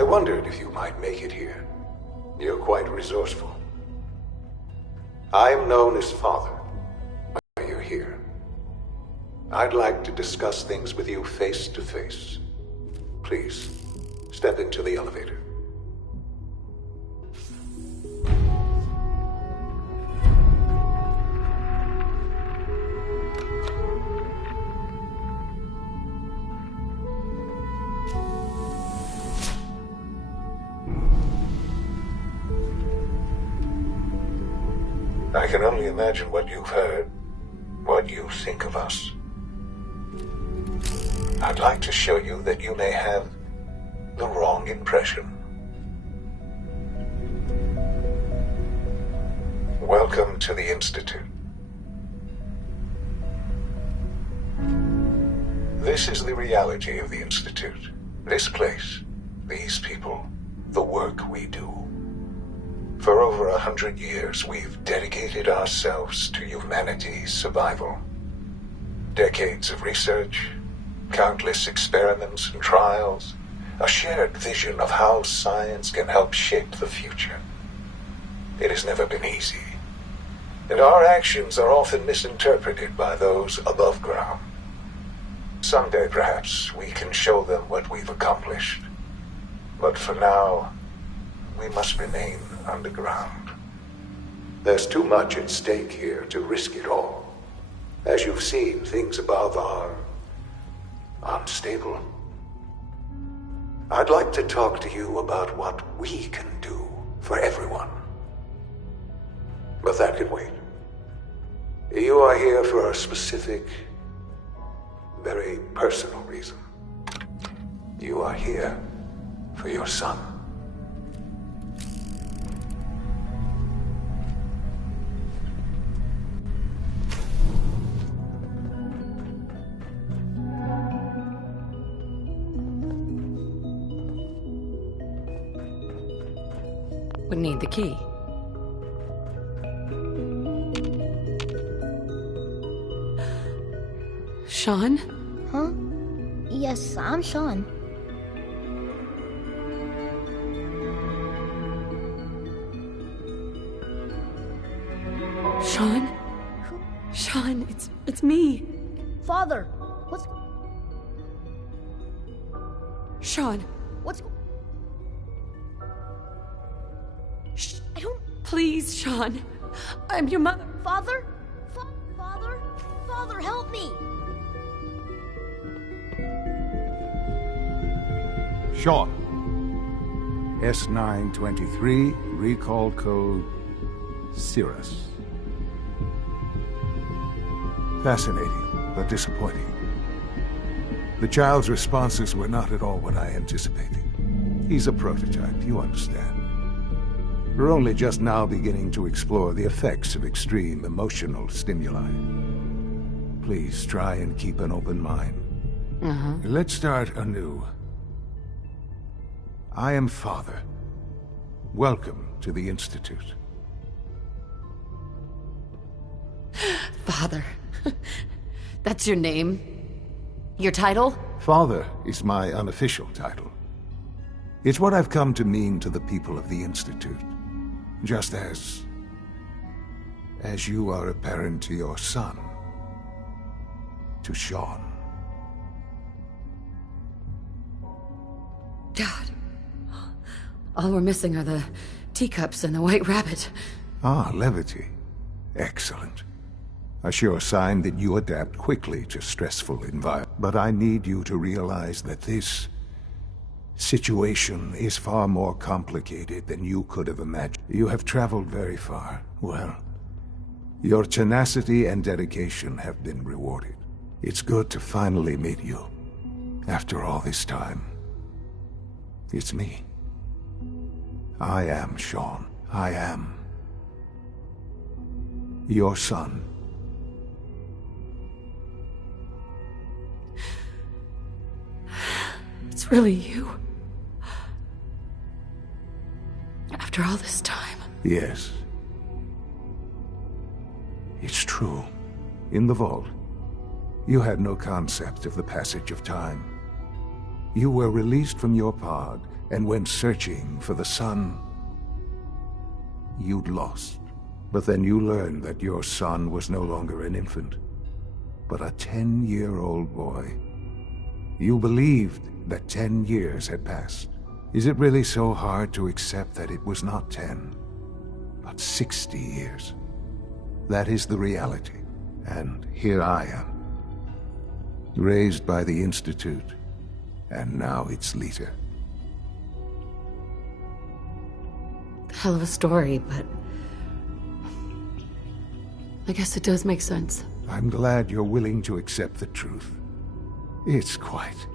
I wondered if you might make it here. You're quite resourceful. I'm known as Father. Why you're here. I'd like to discuss things with you face to face. Please, step into the elevator. I can only imagine what you've heard, what you think of us. I'd like to show you that you may have the wrong impression. Welcome to the Institute. This is the reality of the Institute. This place, these people, the work we do. For over 100 years, we've dedicated ourselves to humanity's survival. Decades of research, countless experiments and trials, a shared vision of how science can help shape the future. It has never been easy, and our actions are often misinterpreted by those above ground. Someday, perhaps, we can show them what we've accomplished. But for now, we must remain underground. There's too much at stake here to risk it all. As you've seen, things above are unstable. I'd like to talk to you about what we can do for everyone. But that can wait. You are here for a specific, very personal reason. You are here for your son. Would need the key. Sean? Huh? Yes, I'm Sean. Sean? Sean, it's me. Father, what's... Sean. What's... Shh. I don't... Please, Sean. I'm your mother. Father? Father? Father, help me! Sean. S923, recall code Cirrus. Fascinating, but disappointing. The child's responses were not at all what I anticipated. He's a prototype, you understand. We're only just now beginning to explore the effects of extreme emotional stimuli. Please try and keep an open mind. Let's start anew. I am Father. Welcome to the Institute. Father. That's your name? Your title? Father is my unofficial title. It's what I've come to mean to the people of the Institute. Just as you are a parent to your son, to Sean. God. All we're missing are the teacups and the white rabbit. Ah, levity. Excellent. A sure sign that you adapt quickly to stressful environments. But I need you to realize that this situation is far more complicated than you could have imagined. You have traveled very far. Well, your tenacity and dedication have been rewarded. It's good to finally meet you. After all this time. It's me. I am Sean. I am your son. It's really you. After all this time. Yes. It's true. In the vault, you had no concept of the passage of time. You were released from your pod And when searching for the sun, you'd lost. But then you learned that your son was no longer an infant, but a 10-year-old boy. You believed that 10 years had passed. Is it really so hard to accept that it was not 10, but 60 years? That is the reality. And here I am, raised by the Institute, and now its leader. Hell of a story, but I guess it does make sense. I'm glad you're willing to accept the truth. It's quite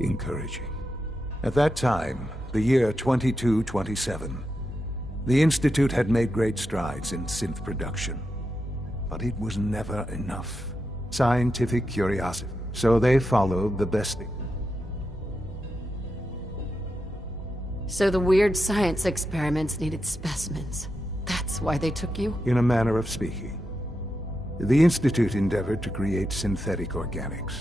encouraging. At that time, the year 2227, the Institute had made great strides in synth production. But it was never enough. Scientific curiosity. So they followed the best thing. So the weird science experiments needed specimens. That's why they took you? In a manner of speaking. The Institute endeavored to create synthetic organics.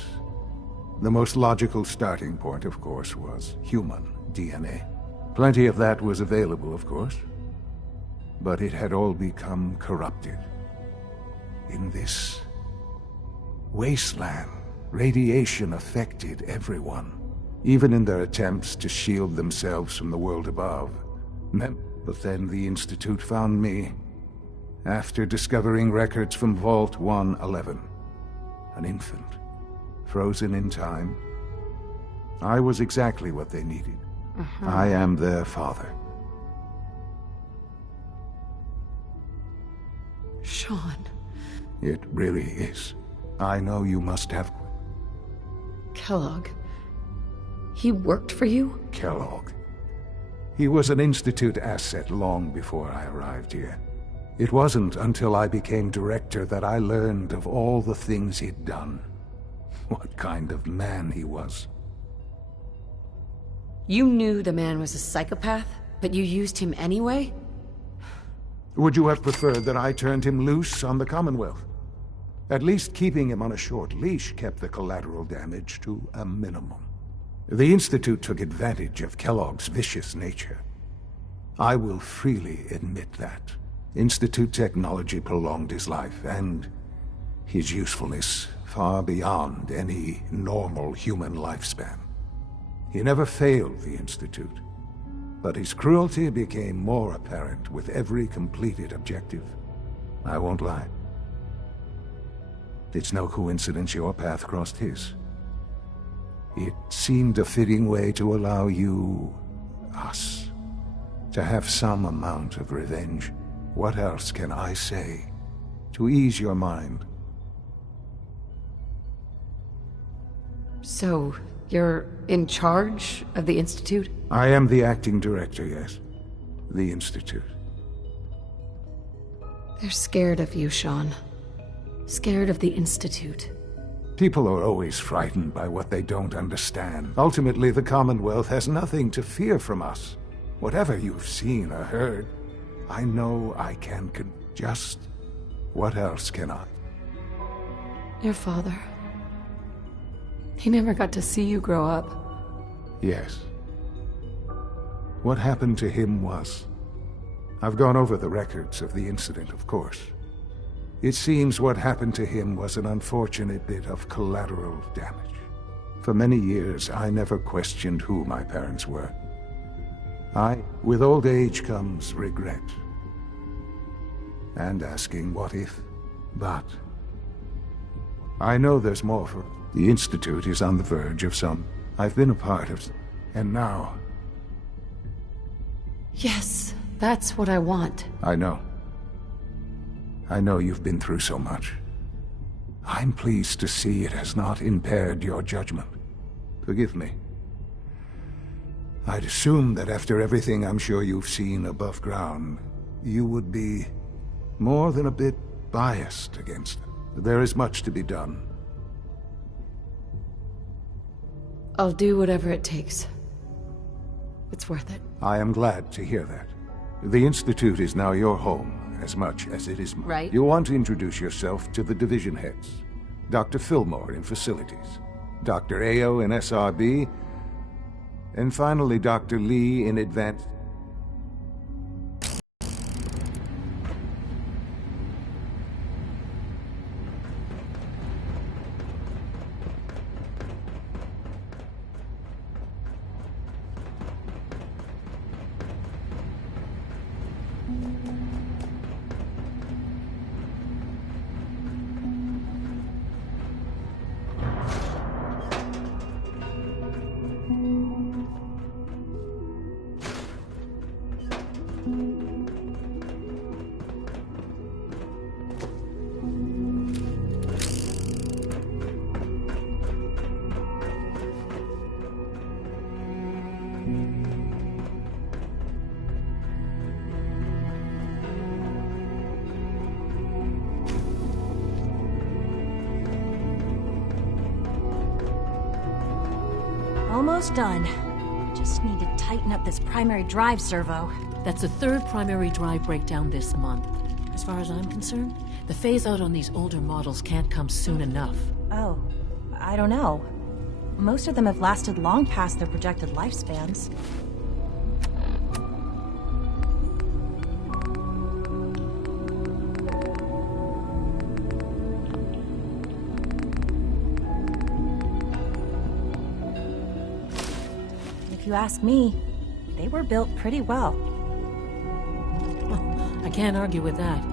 The most logical starting point, of course, was human DNA. Plenty of that was available, of course. But it had all become corrupted. In this wasteland, radiation affected everyone, even in their attempts to shield themselves from the world above. But then the Institute found me, after discovering records from Vault 111. An infant, frozen in time. I was exactly what they needed. I am their father. Sean. It really is. I know you must have... Kellogg. He worked for you? Kellogg. He was an Institute asset long before I arrived here. It wasn't until I became director that I learned of all the things he'd done. What kind of man he was. You knew the man was a psychopath, but you used him anyway? Would you have preferred that I turned him loose on the Commonwealth? At least keeping him on a short leash kept the collateral damage to a minimum. The Institute took advantage of Kellogg's vicious nature. I will freely admit that. Institute technology prolonged his life, and his usefulness far beyond any normal human lifespan. He never failed the Institute, but his cruelty became more apparent with every completed objective. I won't lie. It's no coincidence your path crossed his. It seemed a fitting way to allow you, us, to have some amount of revenge. What else can I say to ease your mind? So, you're in charge of the Institute? I am the acting director, yes. The Institute. They're scared of you, Sean. Scared of the Institute. People are always frightened by what they don't understand. Ultimately, the Commonwealth has nothing to fear from us. Whatever you've seen or heard, I know I can just... What else can I? Your father. He never got to see you grow up. Yes. What happened to him was... I've gone over the records of the incident, of course. It seems what happened to him was an unfortunate bit of collateral damage. For many years, I never questioned who my parents were. With old age comes regret. And asking what if, but... I know there's more for... The Institute is on the verge of some... I've been a part of... And now... Yes, that's what I want. I know. I know you've been through so much. I'm pleased to see it has not impaired your judgment. Forgive me. I'd assumed that after everything I'm sure you've seen above ground, you would be more than a bit biased against them. There is much to be done. I'll do whatever it takes. It's worth it. I am glad to hear that. The Institute is now your home, as much as it is mine. Right. You want to introduce yourself to the division heads. Dr. Fillmore in Facilities, Dr. Ayo in SRB, And finally, Dr. Lee in advance. Almost done. Just need to tighten up this primary drive servo. That's the third primary drive breakdown this month. As far as I'm concerned, the phase-out on these older models can't come soon enough. Oh, I don't know. Most of them have lasted long past their projected lifespans. If you ask me, they were built pretty well. I can't argue with that.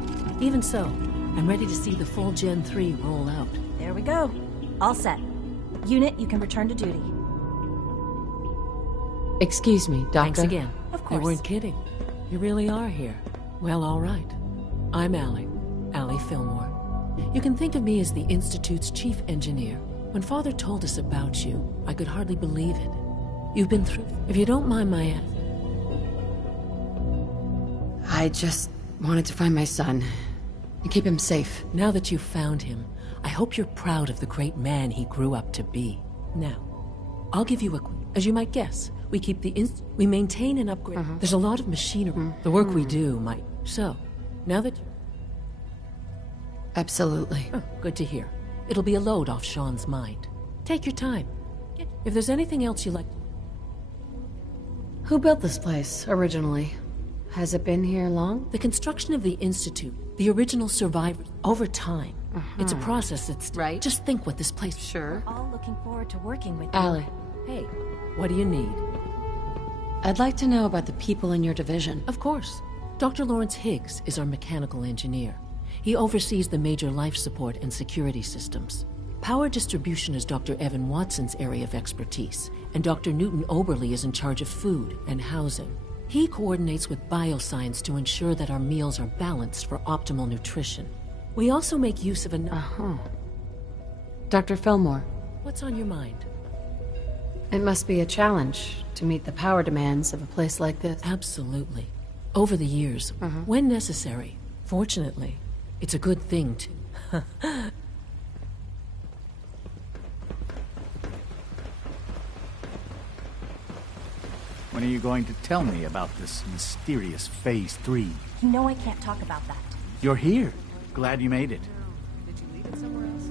Even so, I'm ready to see the full Gen 3 roll out. There we go. All set. Unit, you can return to duty. Excuse me, Doctor. Thanks again. Of course. You weren't kidding. You really are here. Well, all right. I'm Allie Fillmore. You can think of me as the Institute's chief engineer. When Father told us about you, I could hardly believe it. You've been through... If you don't mind my... I just wanted to find my son and keep him safe. Now that you've found him, I hope you're proud of the great man he grew up to be. Now, I'll give you a... As you might guess, we keep we maintain and upgrade. There's a lot of machinery. The work we do might... So, now that... Absolutely. Oh, good to hear. It'll be a load off Sean's mind. Take your time. If there's anything else you like... Who built this place, originally? Has it been here long? The construction of the Institute, the original survivors, over time. It's a process that's... Right. Just think what this place... Sure. All looking forward to working with you. Allie, Hey, what do you need? I'd like to know about the people in your division. Of course. Dr. Lawrence Higgs is our mechanical engineer. He oversees the major life support and security systems. Power distribution is Dr. Evan Watson's area of expertise, and Dr. Newton Oberly is in charge of food and housing. He coordinates with bioscience to ensure that our meals are balanced for optimal nutrition. We also make use of a... Dr. Fillmore, What's on your mind? it must be a challenge to meet the power demands of a place like this. Absolutely. Over the years, when necessary, fortunately, it's a good thing to... When are you going to tell me about this mysterious Phase 3? You know I can't talk about that. You're here. Glad you made it. Did you leave it somewhere else?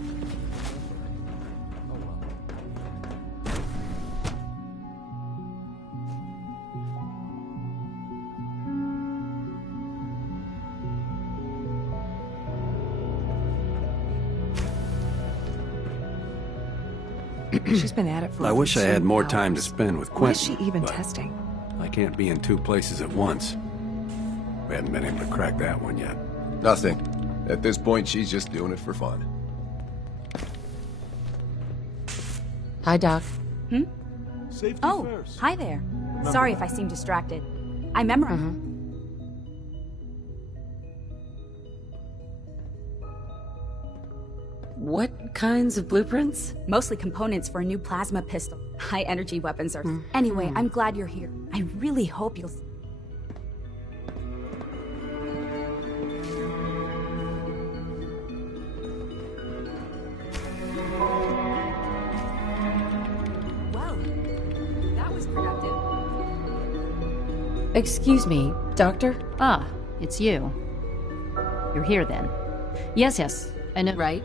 She's been at it for I over wish I had 2 more hours. time to spend with What is Quentin. she even but testing? I can't be in 2 places at once. We haven't been able to crack that one yet. Nothing. At this point, she's just doing it for fun. Hi, Doc. Safety first. Hi there. Sorry if I seem distracted. I memorized. What kinds of blueprints? Mostly components for a new plasma pistol. High energy weapons are. Anyway, I'm glad you're here. I really hope you'll. Well, that was productive. Excuse me, Doctor? Ah, it's you. You're here then. Yes, I know. Right?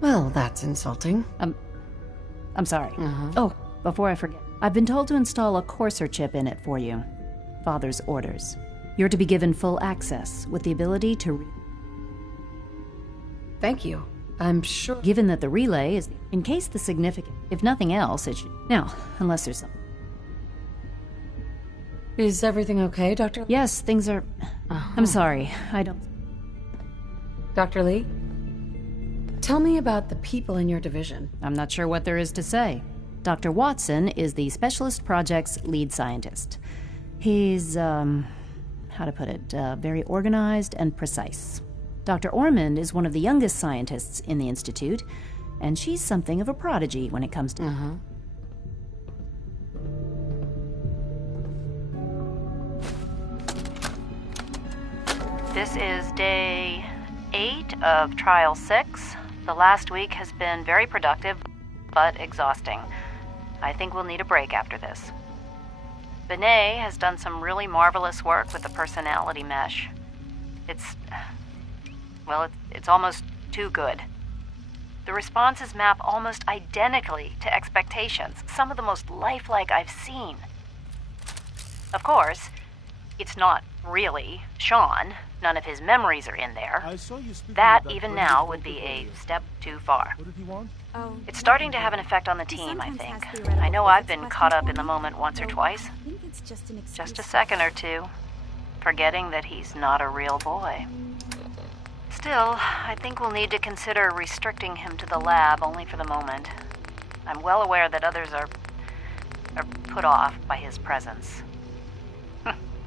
Well, that's insulting. I'm sorry. Oh, before I forget, I've been told to install a courser chip in it for you. Father's orders. You're to be given full access, with the ability to Thank you. I'm sure... Given that the relay is... In case the significant... If nothing else, it should... Now, unless there's something... Is everything okay, Dr.? Yes, things are... I'm sorry, I don't... Dr. Lee? Tell me about the people in your division. I'm not sure what there is to say. Dr. Watson is the Specialist Project's lead scientist. He's, how to put it, very organized and precise. Dr. Ormond is one of the youngest scientists in the Institute, and she's something of a prodigy when it comes to... This is day 8 of Trial 6. The last week has been very productive, but exhausting. I think we'll need a break after this. Benet has done some really marvelous work with the personality mesh. It's almost too good. The responses map almost identically to expectations, some of the most lifelike I've seen. Of course, it's not really Sean. None of his memories are in there. That, even now, would be a step too far. What did he want? It's starting to have an effect on the team, I think. I know I've been caught up in the moment once or twice. Just a second or two, forgetting that he's not a real boy. Still, I think we'll need to consider restricting him to the lab only for the moment. I'm well aware that others are put off by his presence.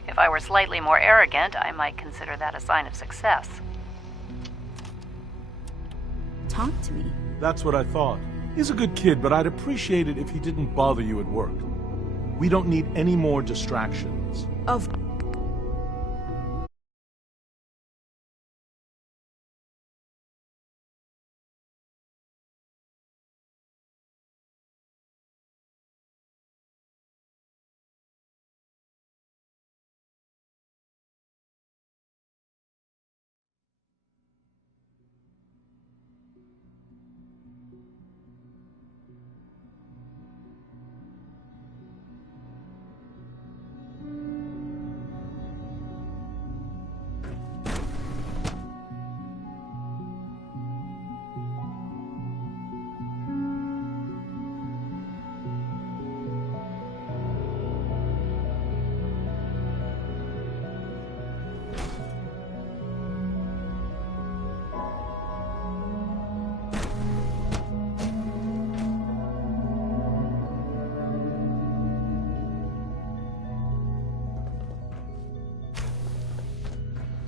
If I were slightly more arrogant, I might consider that a sign of success. Talk to me. That's what I thought. He's a good kid, but I'd appreciate it if he didn't bother you at work. We don't need any more distractions. Of...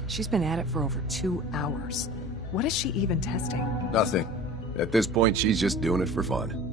She's been at it for over 2 hours. What is she even testing? Nothing. At this point, she's just doing it for fun.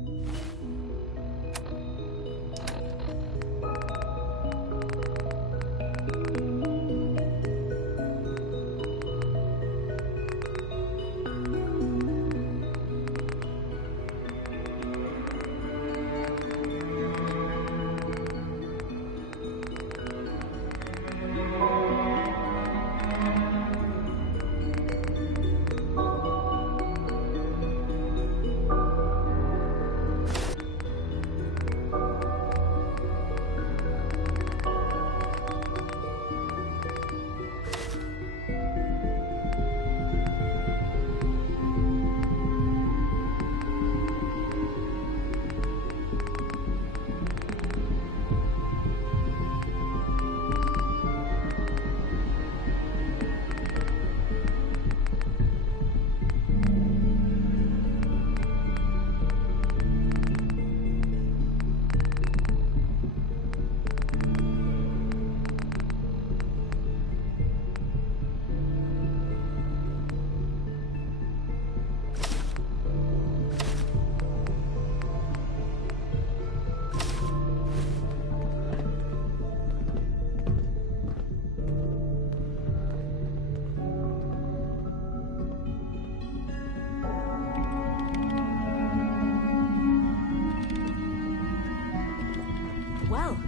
Well,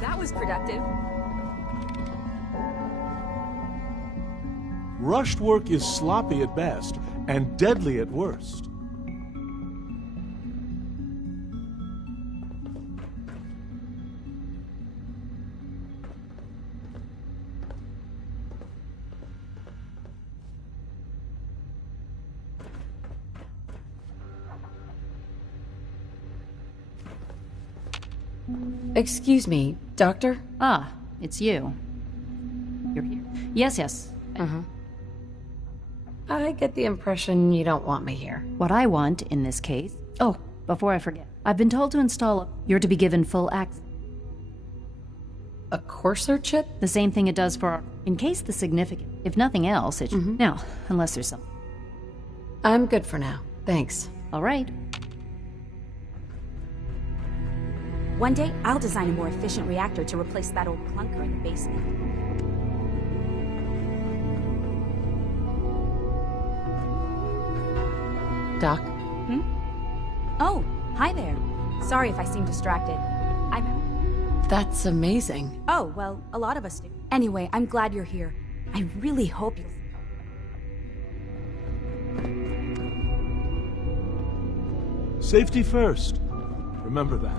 that was productive. Rushed work is sloppy at best and deadly at worst. Excuse me, Doctor? Ah, it's you. You're here. Yes. I get the impression you don't want me here. What I want in this case... Oh, before I forget. I've been told to install a... You're to be given full access. A Corsair chip? The same thing it does for our... In case the significant... If nothing else, it... Now, unless there's some... I'm good for now. Thanks. All right. One day, I'll design a more efficient reactor to replace that old clunker in the basement. Doc? Oh, hi there. Sorry if I seem distracted. That's amazing. Oh, well, a lot of us do. Anyway, I'm glad you're here. I really hope you'll... Safety first. Remember that.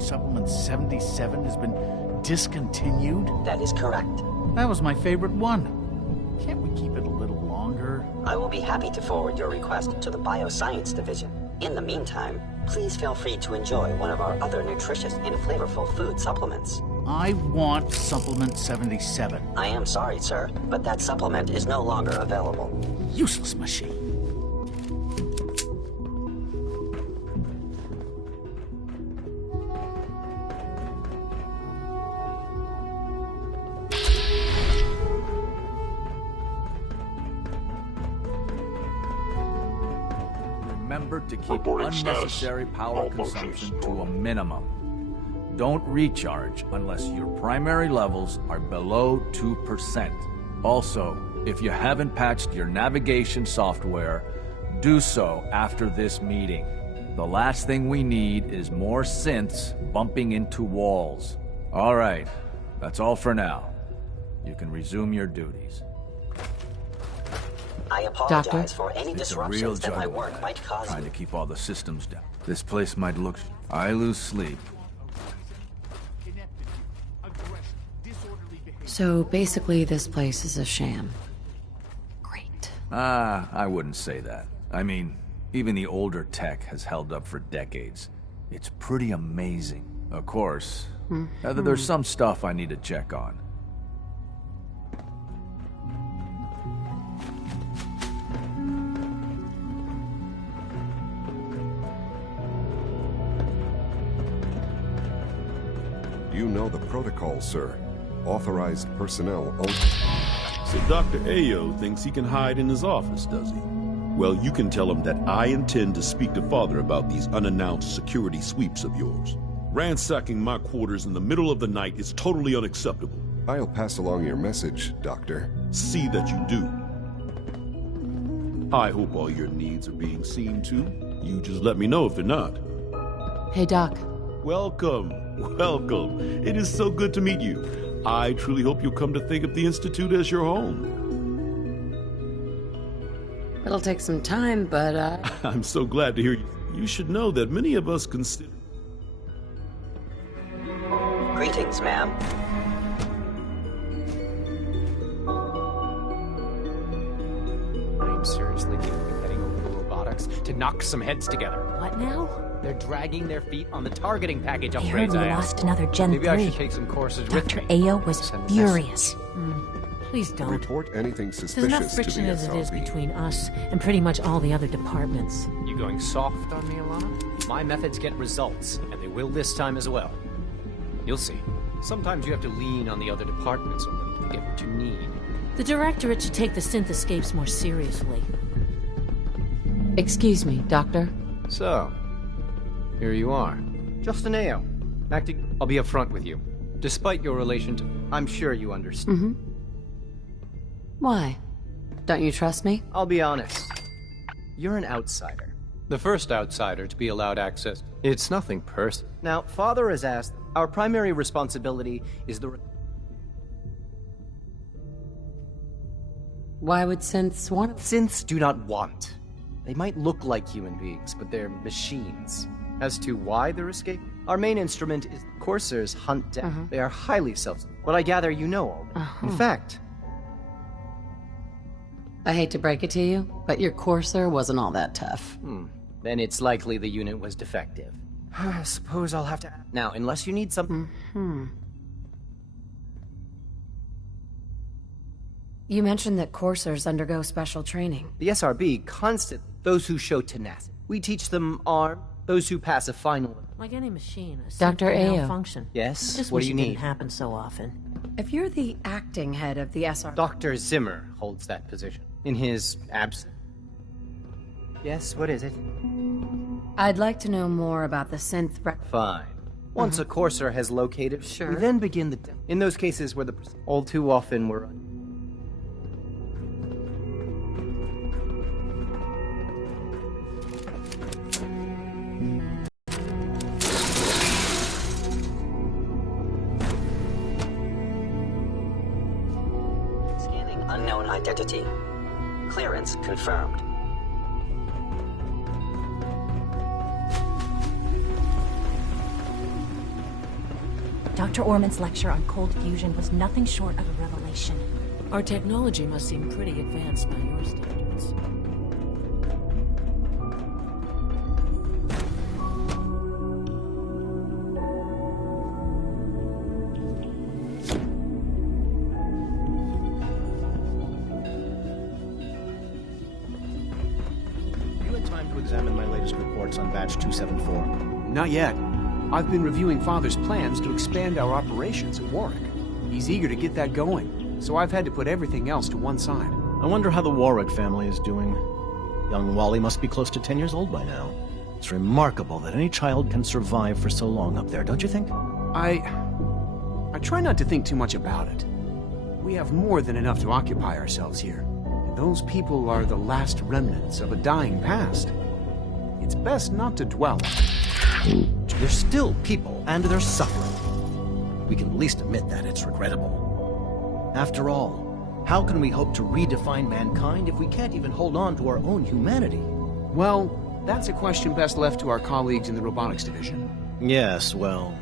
Supplement 77 has been discontinued? That is correct. That was my favorite one. Can't we keep it a little longer? I will be happy to forward your request to the Bioscience Division. In the meantime, please feel free to enjoy one of our other nutritious and flavorful food supplements. I want Supplement 77. I am sorry, sir, but that supplement is no longer available. Useless machine. Remember to keep unnecessary power consumption to a minimum. Don't recharge unless your primary levels are below 2%. Also, if you haven't patched your navigation software, do so after this meeting. The last thing we need is more synths bumping into walls. All right, that's all for now. You can resume your duties. I apologize for any It's disruptions that my juggling work might cause. trying to keep all the systems down. This place might look... I lose sleep. So basically this place is a sham. I wouldn't say that. I mean, even the older tech has held up for decades. It's pretty amazing. Of course, there's some stuff I need to check on. You know the protocol, sir. Authorized personnel only. So Dr. Ayo thinks he can hide in his office, does he? Well, you can tell him that I intend to speak to Father about these unannounced security sweeps of yours. Ransacking my quarters in the middle of the night is totally unacceptable. I'll pass along your message, Doctor. See that you do. I hope all your needs are being seen to. You just let me know if they're not. Hey, Doc. Welcome. Welcome. It is so good to meet you. I truly hope you'll come to think of the Institute as your home. It'll take some time, but, I'm so glad to hear you. You should know that many of us consider... Greetings, ma'am. I'm seriously thinking of heading over to robotics to knock some heads together. What now? They're dragging their feet on the targeting package I upgrades heard we I lost asked. another Gen Maybe 3. I should take some courses with Dr. me. Ayo was furious. Please don't. Report anything There's suspicious enough to friction the as it is SRB. between us and pretty much all the other departments. You going soft on me, Alana? My methods get results, and they will this time as well. You'll see. Sometimes you have to lean on the other departments a little to get what you need. The Directorate should take the synth escapes more seriously. Excuse me, Doctor. So, here you are. Justin Ayo, acting... I'll be upfront with you. Despite your relation to... I'm sure you understand. Mm-hmm. Why? Don't you trust me? I'll be honest. You're an outsider. The first outsider to be allowed access. It's nothing personal. Now, Father has asked, our primary responsibility is the... Why would synths want... Synths do not want. They might look like human beings, but they're machines. As to why they're escaping, our main instrument is coursers hunt down. They are highly self... What I gather you know already. In fact... I hate to break it to you, but your courser wasn't all that tough. Then it's likely the unit was defective. I suppose I'll have to... Now, unless you need some... You mentioned that coursers undergo special training. The SRB constant those who show tenacity. We teach them arm, those who pass a final... Like any machine, a Dr. Ayo. Function. Yes, Just what wish do you it need? Didn't happen so often. If you're the acting head of the SRB... Dr. Zimmer holds that position. In his absence. Yes, what is it? I'd like to know more about the synth... Fine. Once a courser has located, we then begin the... In those cases where the... All too often we're... Scanning unknown identity. Clearance confirmed. Dr. Orman's lecture on cold fusion was nothing short of a revelation. Our technology must seem pretty advanced by your standards. You had time to examine my latest reports on Batch 274? Not yet. I've been reviewing Father's plans to expand our operations at Warwick. He's eager to get that going, so I've had to put everything else to one side. I wonder how the Warwick family is doing. Young Wally must be close to 10 years old by now. It's remarkable that any child can survive for so long up there, don't you think? I try not to think too much about it. We have more than enough to occupy ourselves here. And those people are the last remnants of a dying past. It's best not to dwell on it. They're still people, and they're suffering. We can at least admit that it's regrettable. After all, how can we hope to redefine mankind if we can't even hold on to our own humanity? Well, that's a question best left to our colleagues in the robotics division. Yes, well...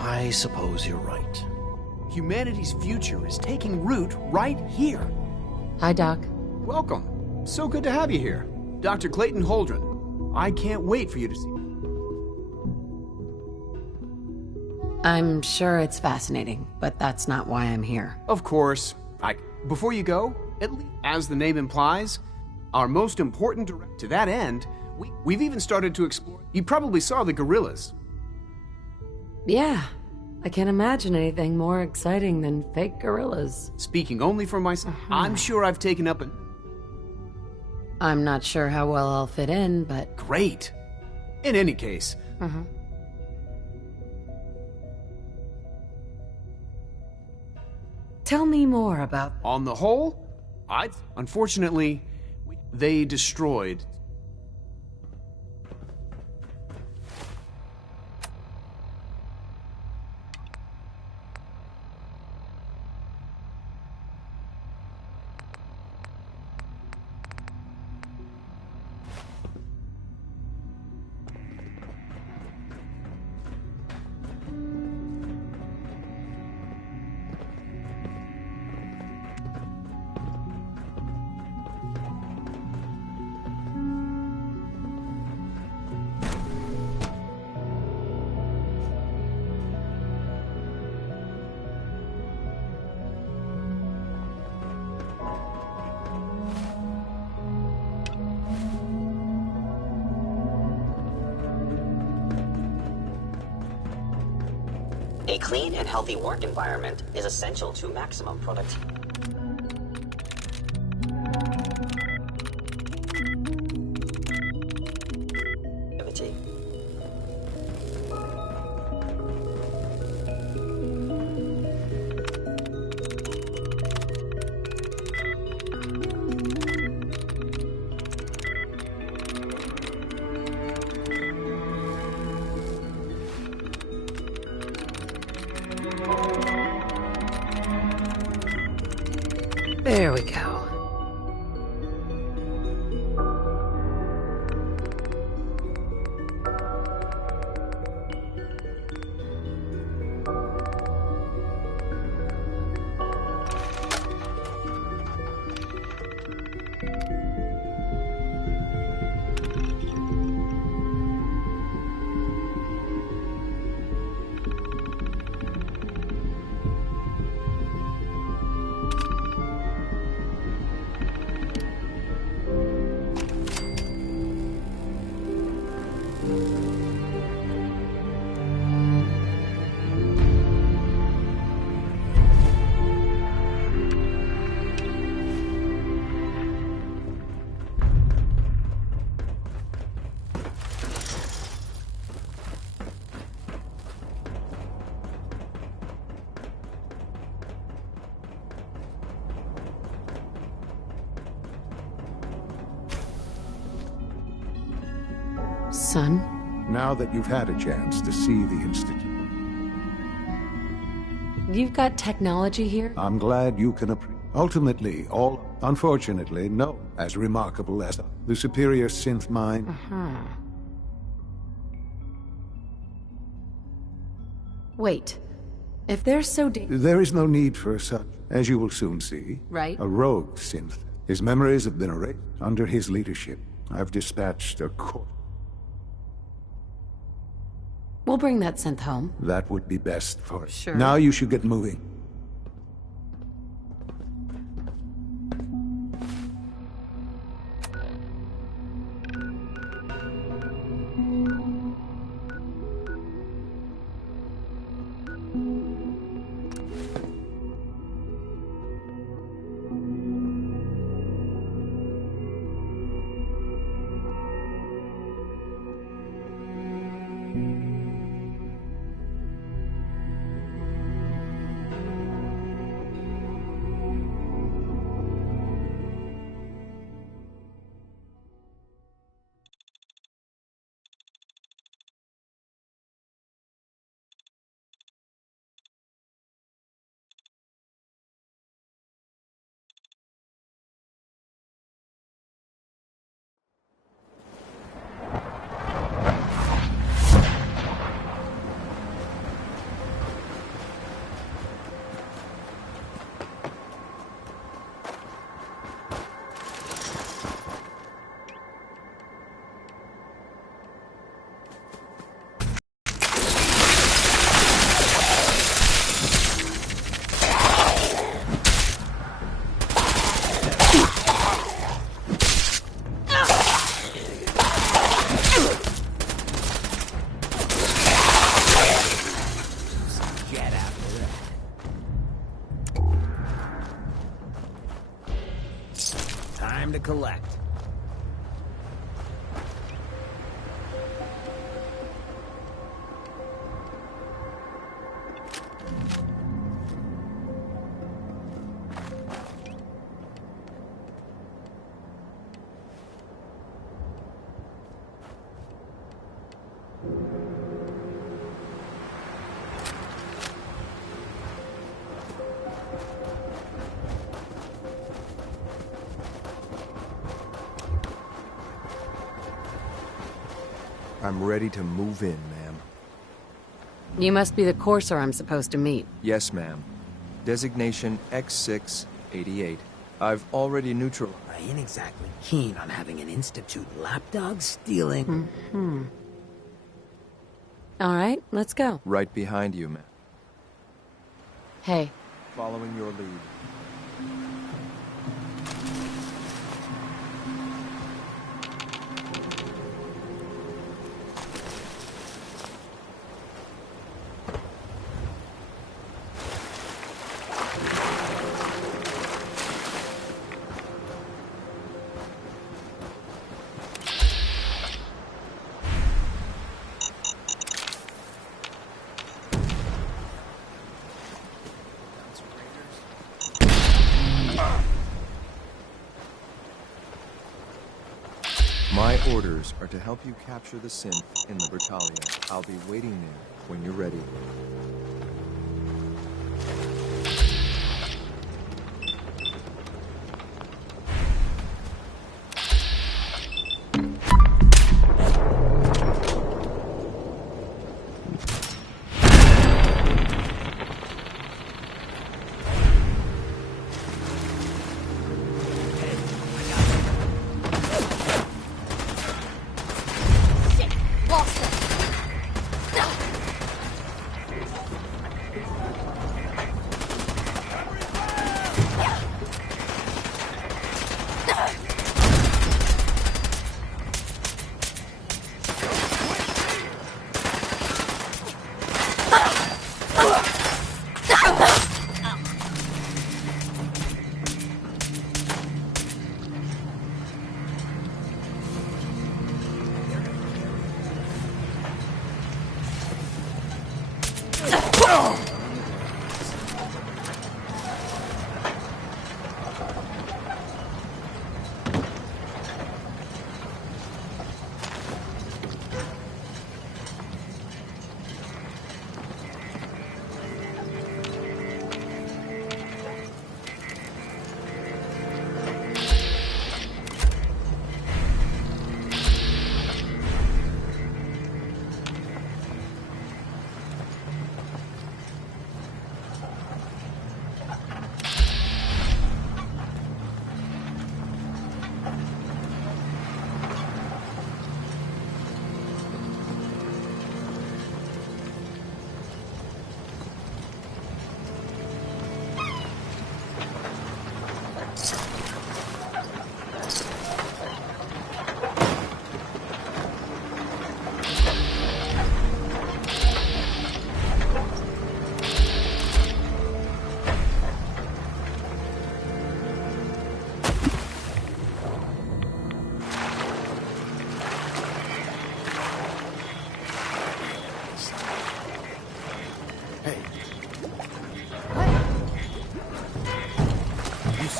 I suppose you're right. Humanity's future is taking root right here. Hi, Doc. Welcome. So good to have you here. Dr. Clayton Holdren. I can't wait for you to see. I'm sure it's fascinating, but that's not why I'm here. Of course. Before you go, at least, as the name implies, our most important to that end, we've even started to explore... You probably saw the gorillas. Yeah. I can't imagine anything more exciting than fake gorillas. Speaking only for myself, I'm sure I've taken up a... I'm not sure how well I'll fit in, but... Great. In any case... Tell me more about... On the whole, unfortunately, they destroyed... A clean and healthy work environment is essential to maximum productivity. There we go. Son? Now that you've had a chance to see the Institute, You've got technology here? I'm glad you can appreciate. Ultimately, all, unfortunately, no, as remarkable as the superior synth mind. Wait. If they're so There is no need for such, as you will soon see. Right. A rogue synth. His memories have been erased. Under his leadership, I've dispatched a court. We'll bring that synth home. That would be best for us. Sure. Now you should get moving. Time to collect. I'm ready to move in, ma'am. You must be the courser I'm supposed to meet. Yes, ma'am. Designation X688. I've already neutral. I ain't exactly keen on having an Institute lapdog stealing. All right, let's go. Right behind you, ma'am. Hey. Following your lead. My orders are to help you capture the synth in the Bertalia. I'll be waiting there when you're ready.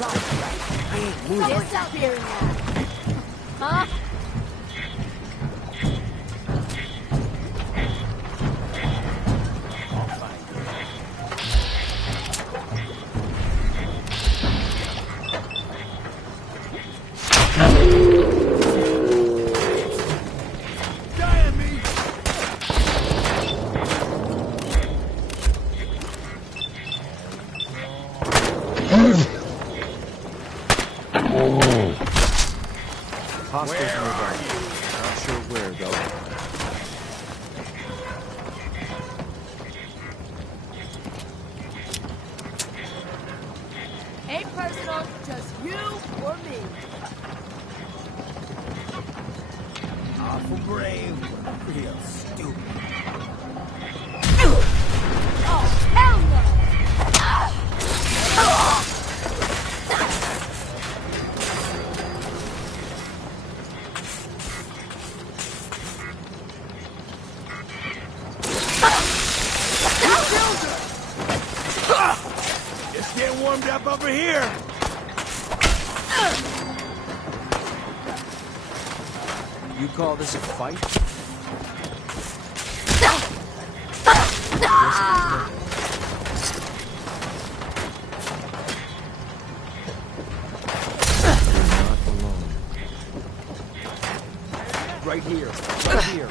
sorry, right? I ain't moving. Disappearing now. Huh? Hostiles nearby. Not sure where, though. Ain't personal, just you or me. Awful brave, real stupid. Oh, hell no! It's getting warmed up over here. You call this a fight? Right here. Right here.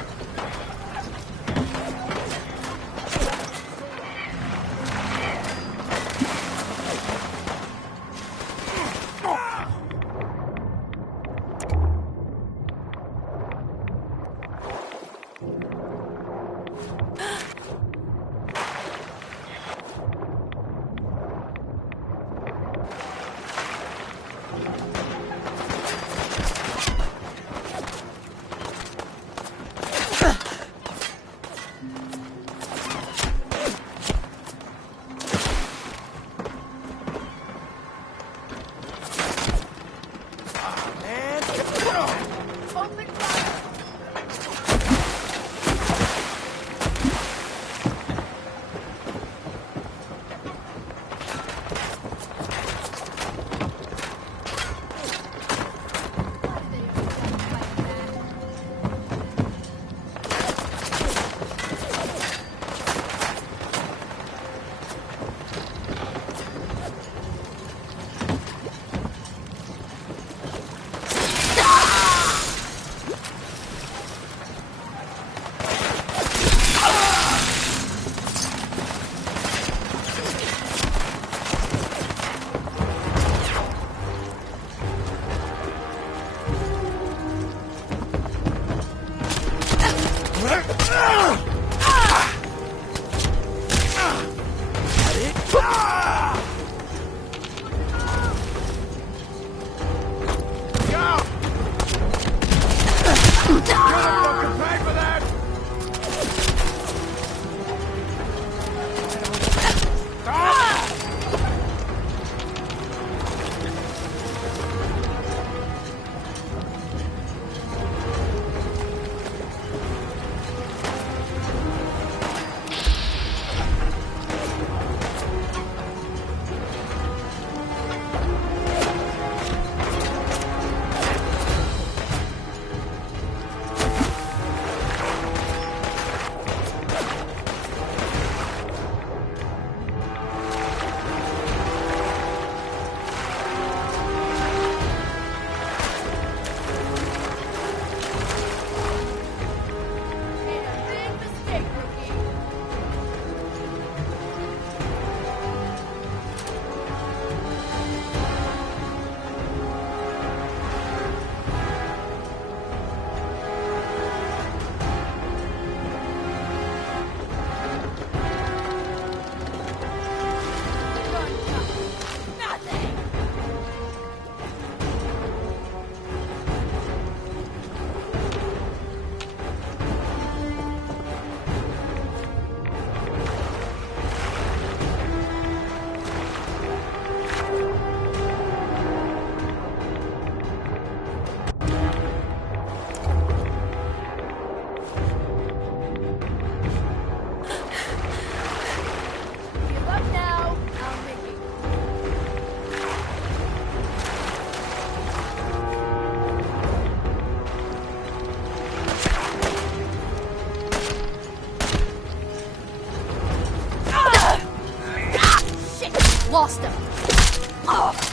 lost him. Oh.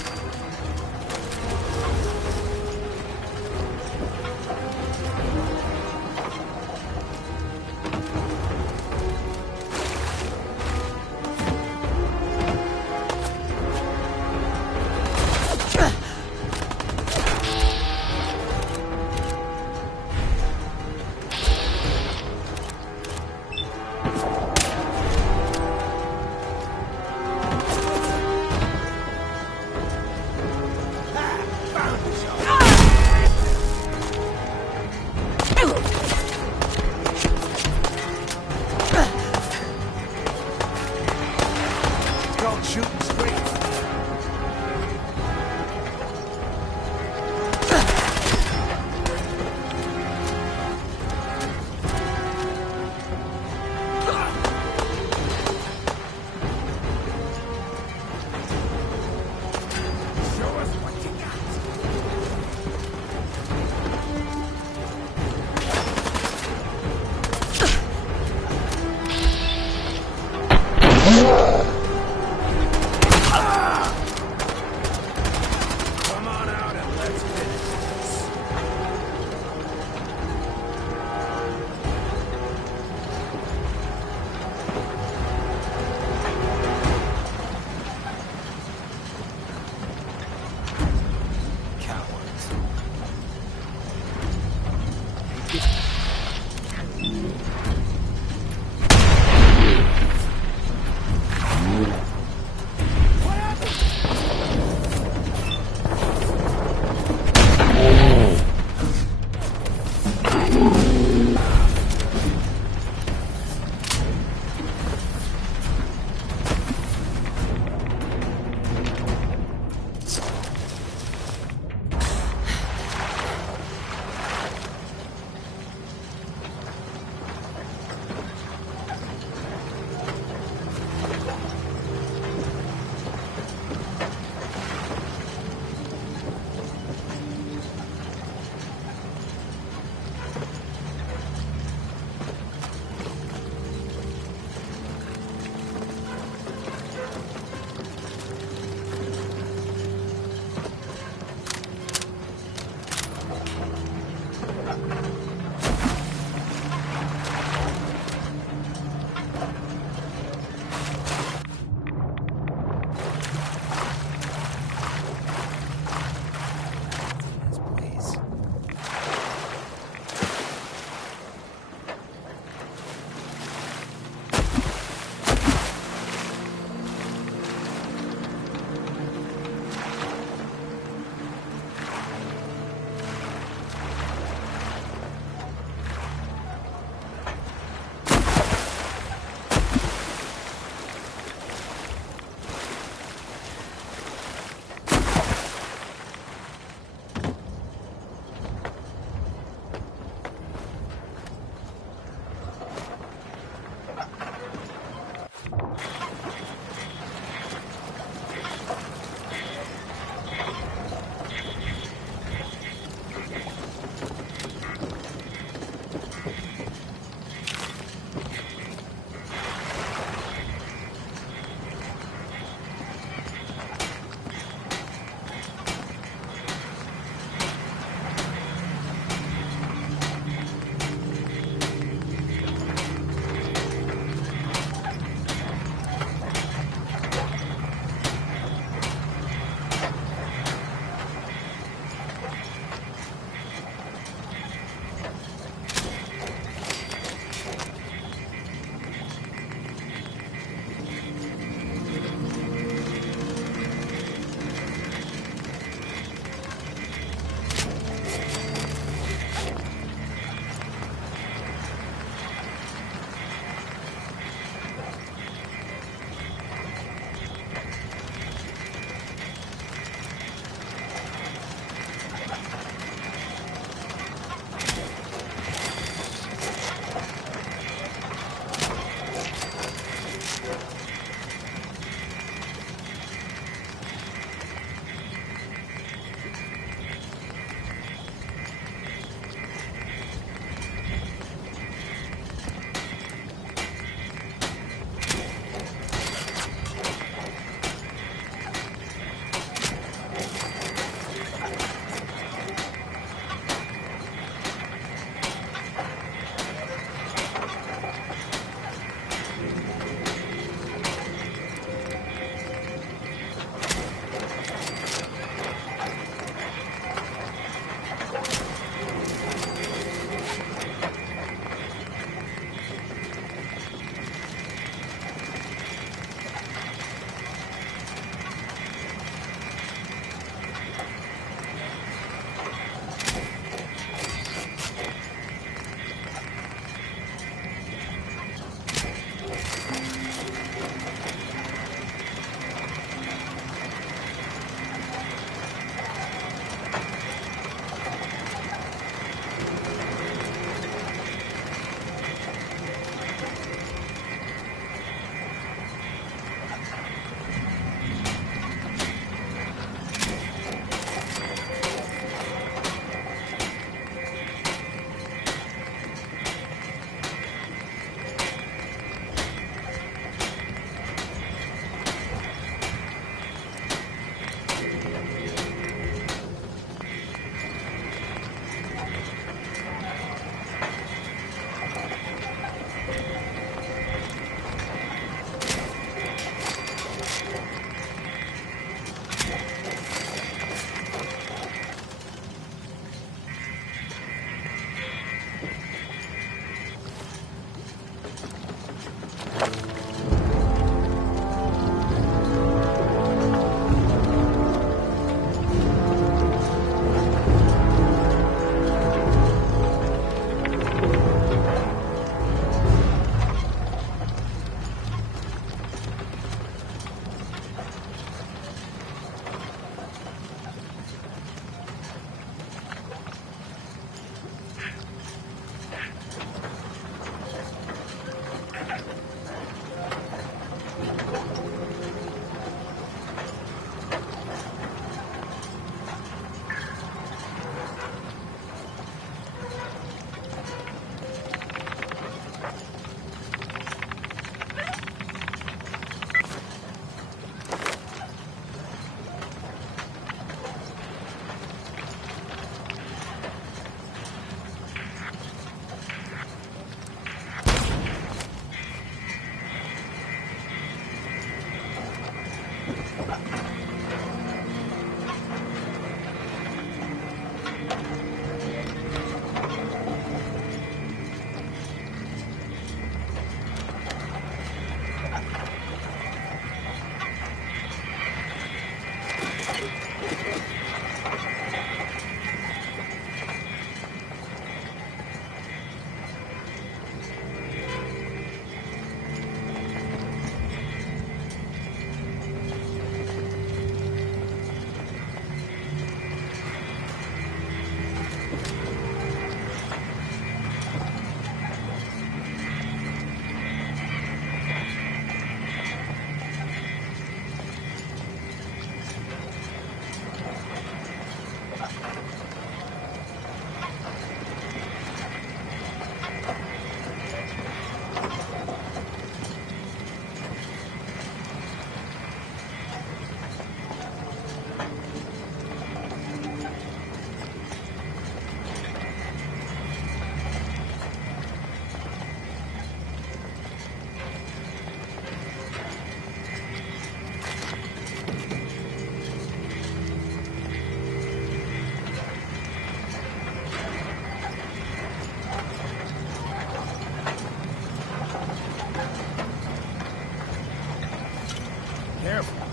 Careful.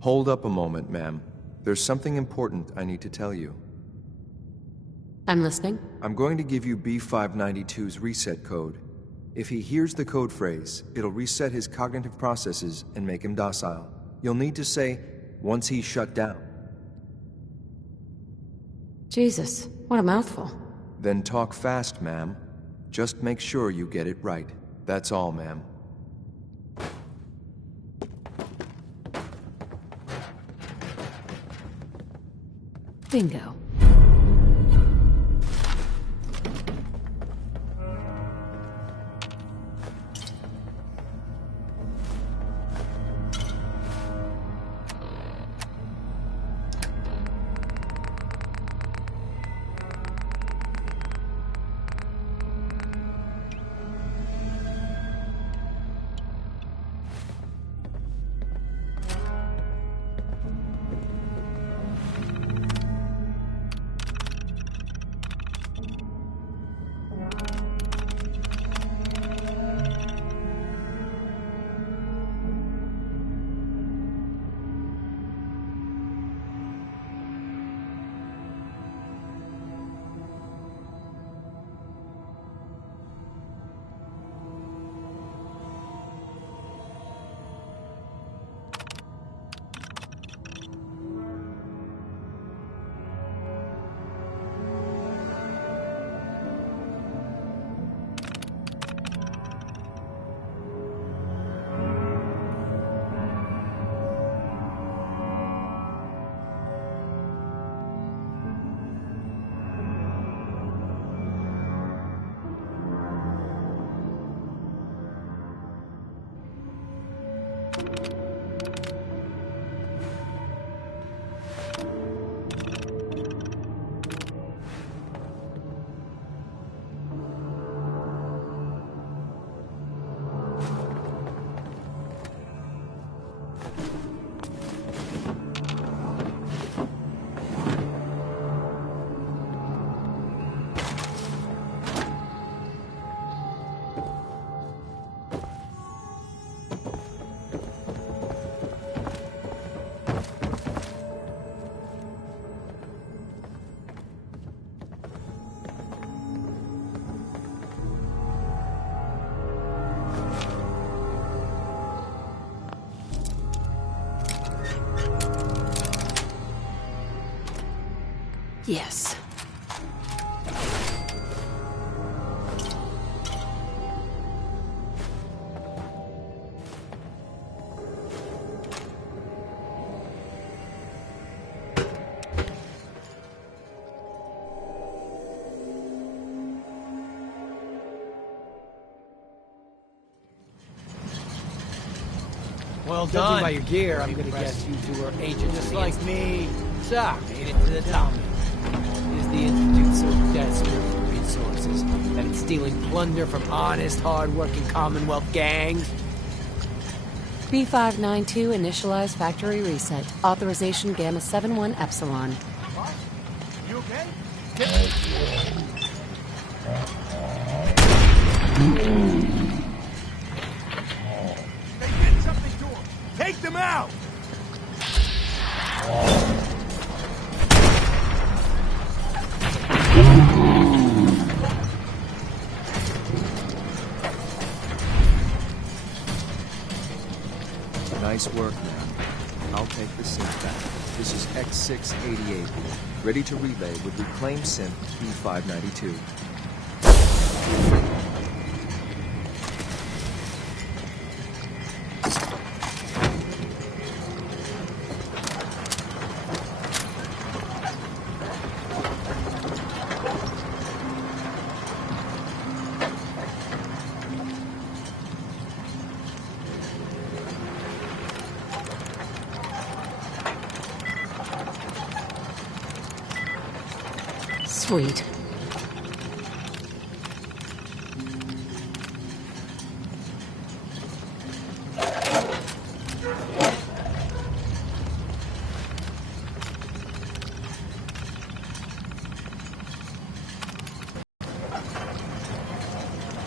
Hold up a moment, ma'am. There's something important I need to tell you. I'm listening. I'm going to give you B592's reset code. If he hears the code phrase, it'll reset his cognitive processes and make him docile. You'll need to say, once he's shut down. Jesus, what a mouthful. Then talk fast, ma'am. Just make sure you get it right. That's all, ma'am. Bingo. Yes. Well done. Judging by your gear, I'm gonna guess you two are agents just like me. So, made it to the top. Is the Institute so desperate for resources that it's stealing plunder from honest, hard-working Commonwealth gangs? B592 initialize factory reset. Authorization Gamma 71 Epsilon. What? You okay? They did something to him! Take them out! Nice work, man. I'll take the synth back. This is X688, ready to relay with reclaimed synth B592. Sweet.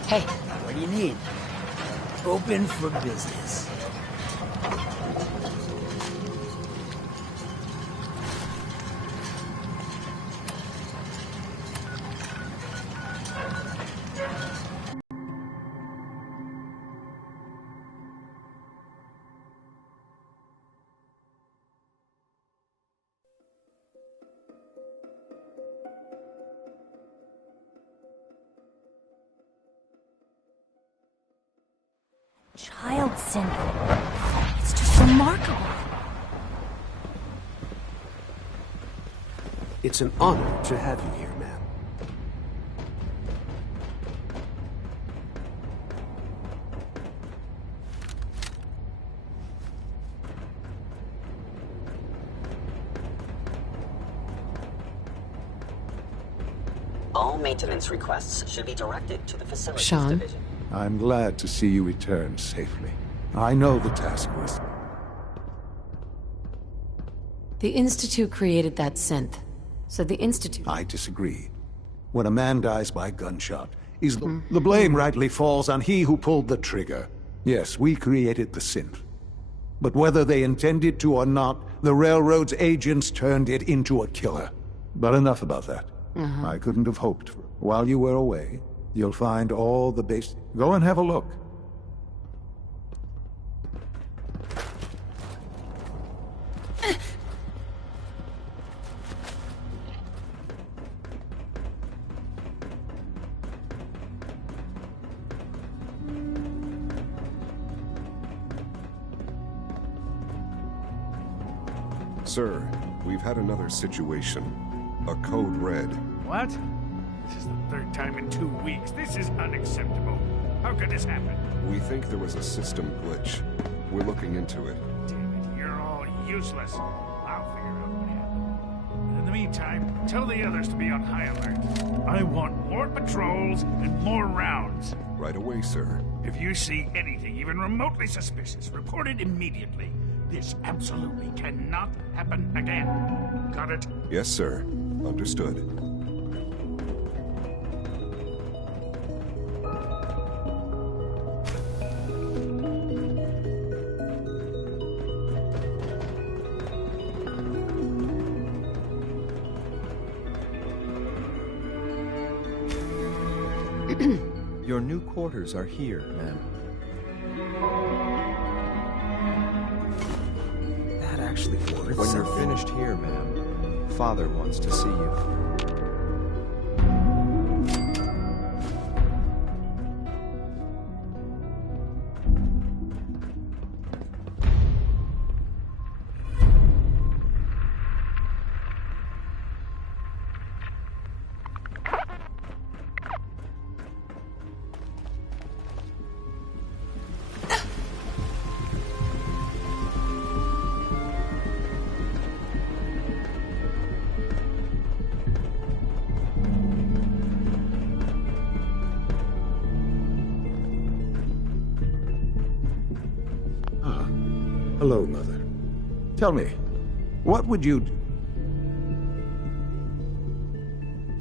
Hey, what do you need? Open for business. Child syndrome. It's just remarkable. It's an honor to have you here, ma'am. All maintenance requests should be directed to the Facilities Sean? Division. I'm glad to see you return safely. I know the task was... The Institute created that synth. So the Institute... I disagree. When a man dies by gunshot, the blame rightly falls on he who pulled the trigger. Yes, we created the synth. But whether they intended to or not, the Railroad's agents turned it into a killer. But enough about that. I couldn't have hoped for. While you were away, you'll find all the base... Go and have a look. Sir, we've had another situation. A code red. What? This is the third time in 2 weeks. This is unacceptable. How could this happen? We think there was a system glitch. We're looking into it. Damn it, you're all useless. I'll figure out what happened. In the meantime, tell the others to be on high alert. I want more patrols and more rounds. Right away, sir. If you see anything even remotely suspicious, report it immediately. This absolutely cannot happen again. Got it? Yes, sir. Understood. Your new quarters are here, ma'am. That actually works. When you're finished here, ma'am, Father wants to see you. Hello, Mother. Tell me, what would you do?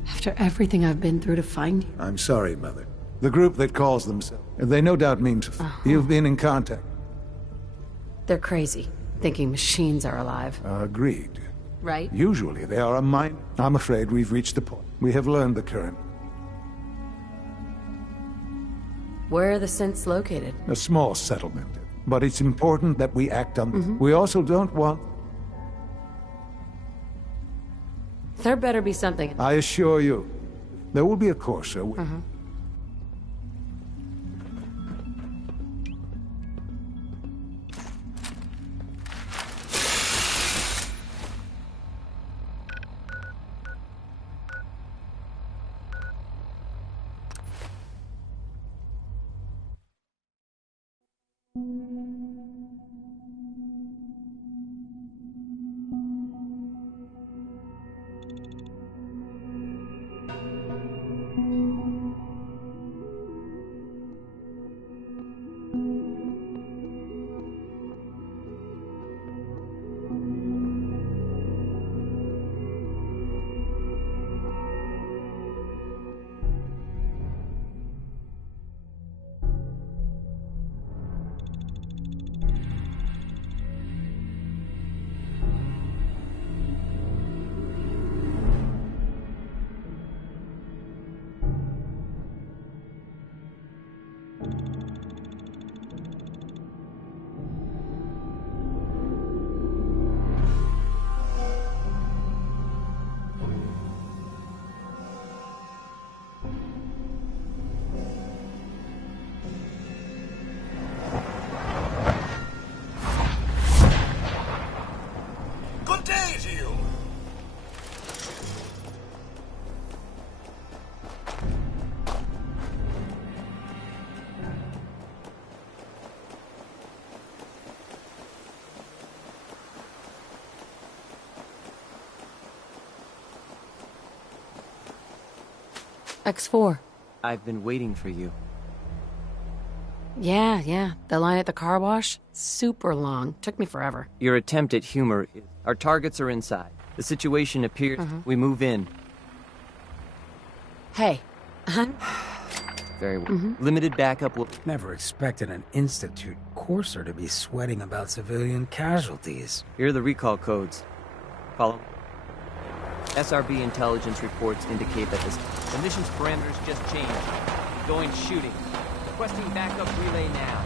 After everything I've been through to find you. I'm sorry, Mother. The group that calls themselves... They no doubt mean to... You've been in contact. They're crazy, thinking machines are alive. Agreed. Right? Usually they are a mine. I'm afraid we've reached the point. We have learned the current. Where are the synths located? A small settlement. But it's important that we act on them. We also don't want... There better be something. I assure you, there will be a course, sir. X4. I've been waiting for you. Yeah. The line at the car wash? Super long. Took me forever. Your attempt at humor is... Our targets are inside. The situation appears... We move in. Hey. Very well. Limited backup will... Never expected an Institute courser to be sweating about civilian casualties. Here are the recall codes. Follow. SRB intelligence reports indicate that the mission's parameters just changed. Going shooting. Requesting backup relay now.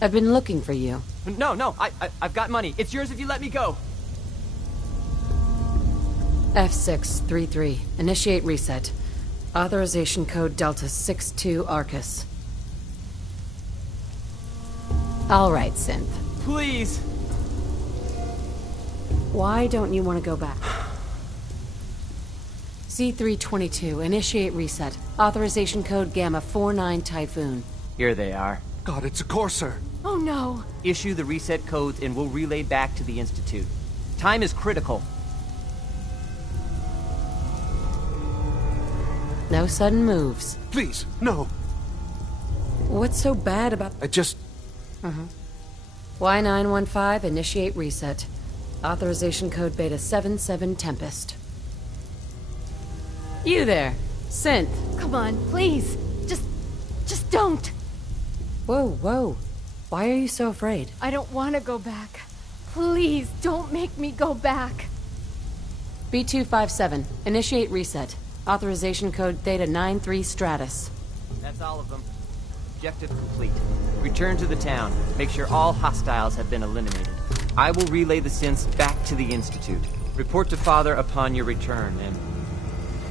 I've been looking for you. No, I've got money. It's yours if you let me go. F633. Initiate reset. Authorization code Delta 62 Arcus. All right, Synth. Please. Why don't you want to go back? C322, initiate reset. Authorization code Gamma 49 Typhoon. Here they are. God, it's a Courser. Oh no! Issue the reset codes and we'll relay back to the Institute. Time is critical. No sudden moves. Please, no. What's so bad about... I just... Y915, initiate reset. Authorization code Beta 77 Tempest. You there, Synth. Come on, please. Just don't. Whoa. Why are you so afraid? I don't want to go back. Please, don't make me go back. B257, initiate reset. Authorization code Theta 93 Stratus. That's all of them. Objective complete. Return to the town. Make sure all hostiles have been eliminated. I will relay the synths back to the Institute. Report to Father upon your return, and